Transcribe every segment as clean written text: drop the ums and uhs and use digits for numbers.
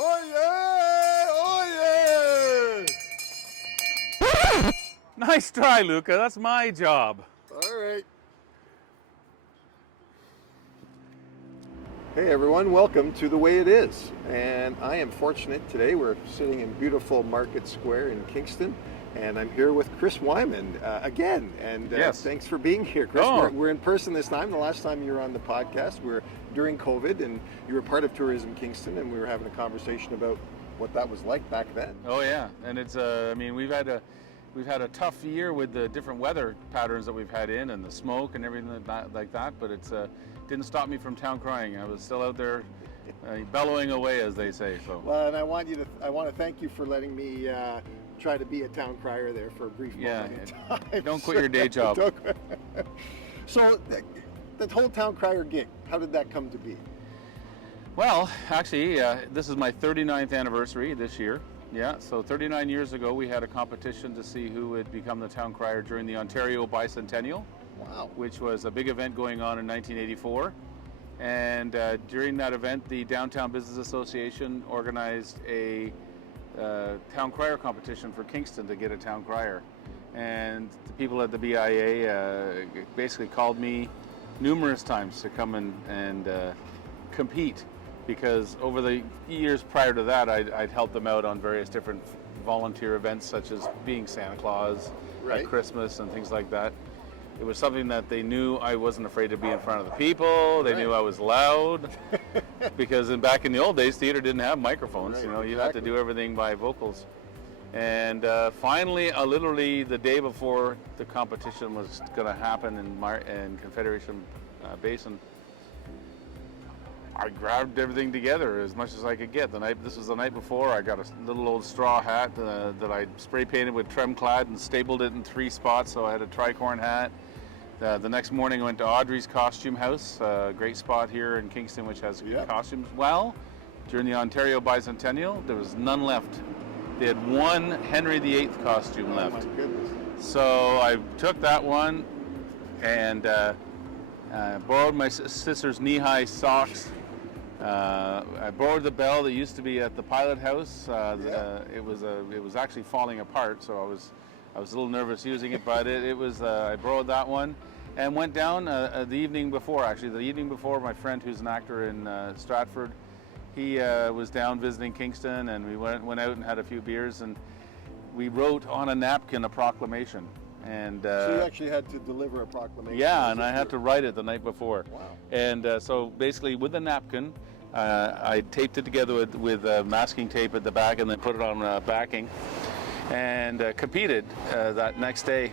Oh yeah! Nice try, Luca. That's my job. All right. Hey everyone, welcome to The Way It Is. And I am fortunate today. We're sitting in beautiful Market Square in Kingston. And I'm here with Chris Whyman again. And yes. Thanks for being here, Chris. Oh. We're in person this time. The last time you were on the podcast, we were during COVID, and you were part of Tourism Kingston, and we were having a conversation about what that was like back then. Oh yeah, and it's I mean we've had a tough year with the different weather patterns that we've had in, and the smoke and everything like that. But it's didn't stop me from town crying. I was still out there bellowing away, as they say. So. Well, and I want to thank you for letting me try to be a town crier there for a brief moment in time. Don't quit your day job. So, that whole town crier gig, how did that come to be? Well, actually, this is my 39th anniversary this year. Yeah, so 39 years ago, we had a competition to see who would become the town crier during the Ontario Bicentennial. Wow. Which was a big event going on in 1984. And during that event, the Downtown Business Association organized a town crier competition for Kingston to get a town crier. And the people at the BIA basically called me numerous times to come and compete, because over the years prior to that, I'd helped them out on various different volunteer events, such as being Santa Claus at Christmas and things like that. It was something that they knew I wasn't afraid to be in front of the people. They knew I was loud, because back in the old days, theater didn't have microphones. You know, you had to do everything by vocals. And finally, literally the day before the competition was going to happen in Confederation Basin, I grabbed everything together as much as I could get. This was the night before. I got a little old straw hat that I spray painted with Tremclad and stapled it in 3 spots, so I had a tricorn hat. The next morning I went to Audrey's Costume House, a great spot here in Kingston which has costumes. Well, during the Ontario Bicentennial, there was none left. They had one Henry VIII costume left. Oh my goodness. So I took that one and borrowed my sister's knee-high socks. I borrowed the bell that used to be at the Pilot House. It was actually falling apart, so I was a little nervous using it, but I borrowed that one and went down the evening before. Actually, the evening before, my friend who's an actor in Stratford, he was down visiting Kingston, and we went out and had a few beers, and we wrote on a napkin a proclamation. And so you actually had to deliver a proclamation? Yeah, and I had to write it the night before. Wow. And so basically with a napkin, I taped it together with masking tape at the back and then put it on backing, and competed that next day,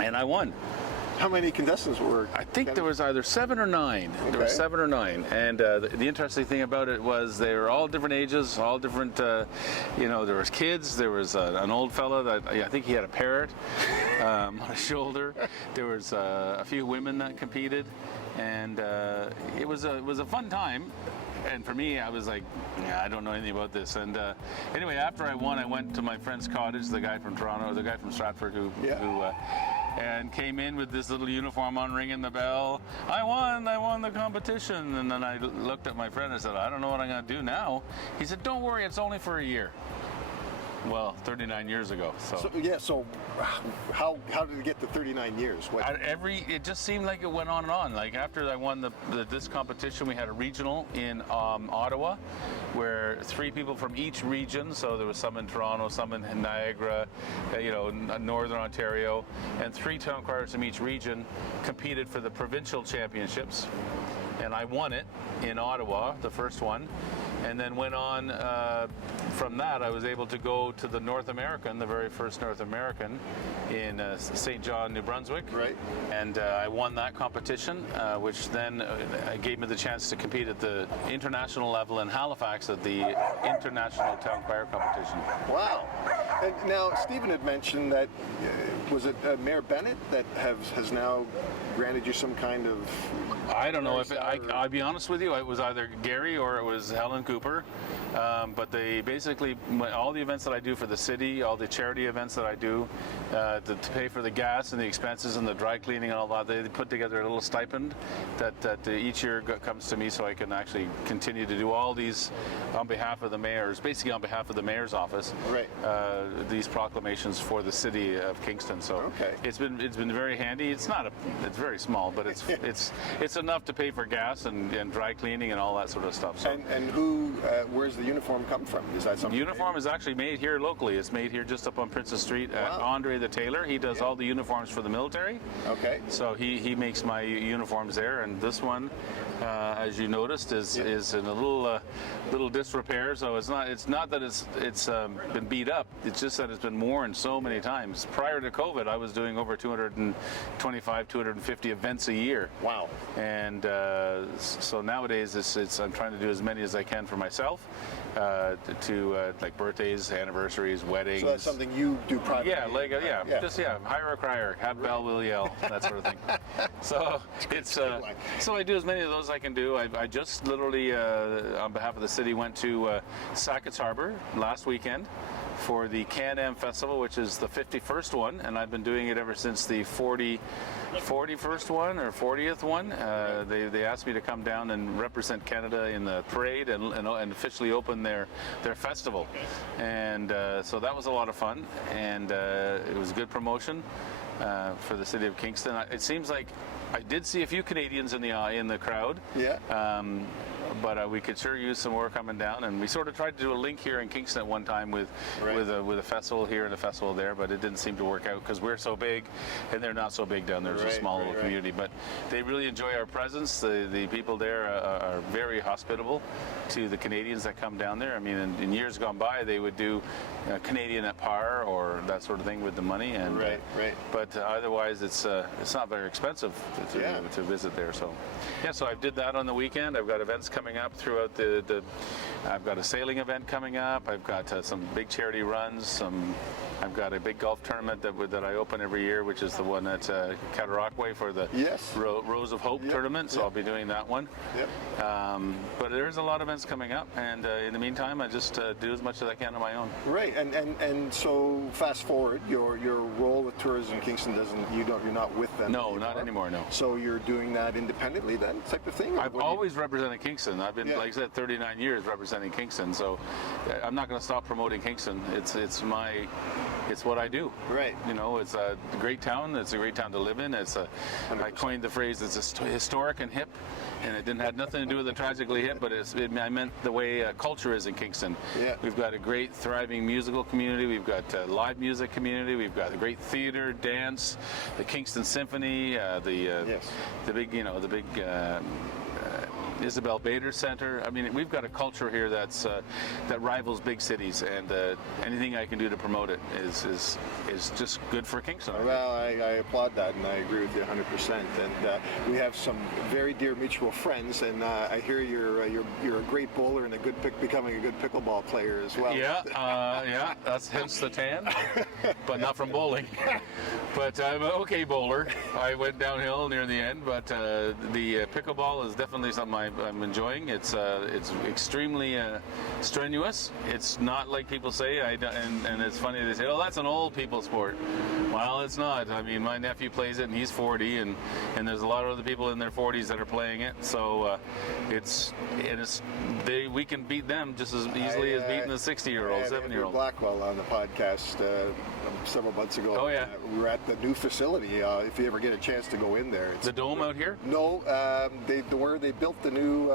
and I won. How many contestants were? I think there was either 7 or 9. Okay. There were 7 or 9, and the interesting thing about it was they were all different ages, all different. You know, there was kids. There was an old fella that I think he had a parrot on his shoulder. There was a few women that competed, and it was a fun time. And for me, I was like, I don't know anything about this. And anyway, after I won, I went to my friend's cottage, the guy from Toronto, the guy from Stratford, who and came in with this little uniform on, ringing the bell. I won the competition. And then I looked at my friend and said, I don't know what I'm going to do now. He said, don't worry, it's only for a year. Well, 39 years ago. So how did it get to 39 years? It just seemed like it went on and on. Like after I won this competition, we had a regional in Ottawa, where 3 people from each region. So there was some in Toronto, some in Niagara, Northern Ontario, and 3 town criers from each region competed for the provincial championships. And I won it in Ottawa, the first one. And then went on from that. I was able to go to the North American, the very first North American in St. John, New Brunswick. Right. And I won that competition, which then gave me the chance to compete at the international level in Halifax at the International Town Crier Competition. Wow. And now, Stephen had mentioned that was it Mayor Bennett that has now granted you some kind of? I don't know if I'll be honest with you. It was either Gary or it was Helen Cooper. But they basically, all the events that I do for the city, all the charity events that I do, to pay for the gas and the expenses and the dry cleaning and all that, they put together a little stipend that each year comes to me, so I can actually continue to do all these on behalf of the mayors, basically on behalf of the mayor's office. Right. These proclamations for the city of Kingston. So it's been very handy. It's very small, but it's enough to pay for gas and dry cleaning and all that sort of stuff. So. And where's the uniform come from? Is that something? The uniform is actually made here locally. It's made here just up on Princess Street. Andre the tailor, he does all the uniforms for the military. Okay. So he makes my uniforms there, and this one, as you noticed, is in a little disrepair. So it's not that it's been beat up. It's just that it's been worn so many times. Prior to COVID, I was doing over 225, 250 events a year. Wow. And so nowadays, I'm trying to do as many as I can for myself, like birthdays, anniversaries, weddings. So that's something you do privately? Yeah, just hire a crier, have Bell will yell, that sort of thing. So so I do as many of those as I can do. I just literally, on behalf of the city, went to Sackett's Harbor last weekend for the Can-Am Festival, which is the 51st one, and I've been doing it ever since the 41st one or 40th one. They asked me to come down and represent Canada in the parade and officially open their festival, and so that was a lot of fun, and it was a good promotion for the city of Kingston. It seems like I did see a few Canadians in the crowd. Yeah. But we could sure use some more coming down, and we sort of tried to do a link here in Kingston at one time with a festival here and a festival there, but it didn't seem to work out because we're so big and they're not so big down there. It's a small little community, but they really enjoy our presence. The people there are very hospitable to the Canadians that come down there. I mean, in years gone by, they would do Canadian at par or that sort of thing with the money, and but otherwise it's not very expensive to visit there. So so I did that on the weekend. I've got events coming up throughout I've got a sailing event coming up. I've got some big charity runs. I've got a big golf tournament that I open every year, which is the one at Cataraqui for the Rose of Hope tournament. So I'll be doing that one. But there's a lot of events coming up, and in the meantime, I just do as much as I can on my own. Right, and so fast forward, your role with Tourism Kingston you're not with them. No, not anymore. No. So you're doing that independently, then, type of thing. I've always represented Kingston. I've been, like I said, 39 years representing Kingston. So I'm not going to stop promoting Kingston. It's what I do. Right. You know, it's a great town. It's a great town to live in. I coined the phrase, it's historic and hip, and it had nothing to do with the tragically hip, but I meant the way culture is in Kingston. Yeah. We've got a great, thriving musical community. We've got a live music community. We've got a great theater, dance, the Kingston Symphony, the big Isabel Bader Center. I mean, we've got a culture here that rivals big cities, and anything I can do to promote it is just good for Kingston. Well, I applaud that, and I agree with you 100%. And we have some very dear mutual friends, and I hear you're a great bowler and becoming a good pickleball player as well. Yeah, that's hence the tan, but not from bowling. But I'm an okay bowler. I went downhill near the end, but the pickleball is definitely something I'm enjoying. It's extremely strenuous. It's not like people say, and it's funny, they say, oh, that's an old people sport. Well, it's not. I mean, my nephew plays it, and he's 40, and there's a lot of other people in their 40s that are playing it. So we can beat them just as easily as beating the 60-year-old, 70-year-old. Blackwell on the podcast several months ago. Oh yeah. We were at the new facility. If you ever get a chance to go in there, it's the dome out here. No, where they built the new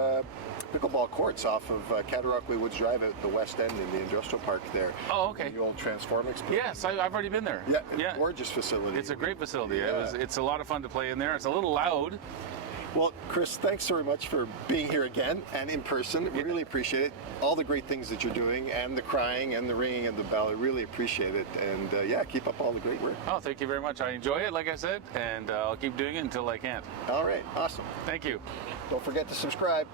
pickleball courts off of Cataraqui Woods Drive at the west end in the industrial park there. Oh, okay. The old Transformix. Yes, I've already been there. Yeah, gorgeous facility. It's a great facility. Yeah. It's a lot of fun to play in there. It's a little loud. Well, Chris, thanks very much for being here again and in person. We really appreciate it. All the great things that you're doing, and the crying and the ringing of the bell. I really appreciate it. And keep up all the great work. Oh, thank you very much. I enjoy it, like I said, and I'll keep doing it until I can't. All right, awesome. Thank you. Don't forget to subscribe.